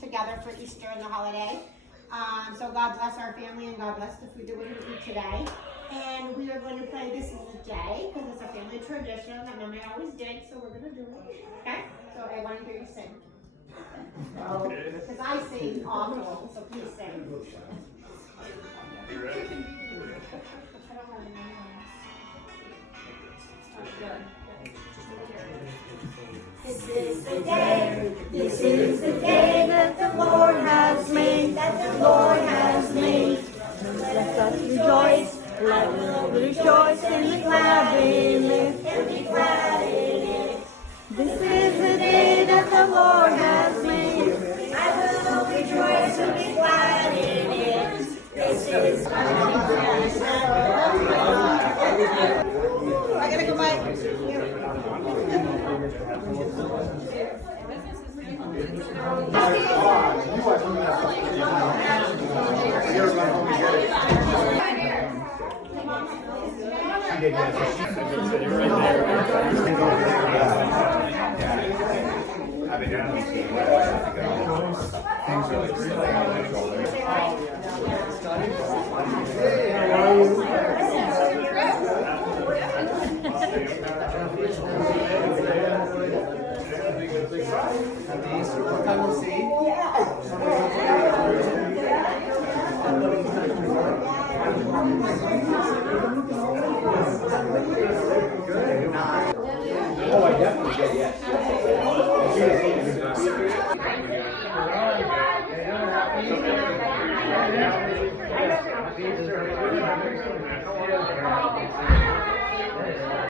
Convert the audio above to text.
together for Easter and the holiday. So God bless our family and God bless the food that we're going to eat today. And we are going to play This Is the Day because it's a family tradition that Mommy always did, so we're going to do it. Okay? So I want to hear you sing. Because I sing awful, so please sing. You ready? I don't have any names. Oh, good. This is the day that the Lord has made, that the Lord has made. Let us rejoice, let us rejoice and be glad in it, and be glad in it. This is the day that the Lord has made. I will rejoice and be glad in it. This is I gotta go back. Easter, long time no see.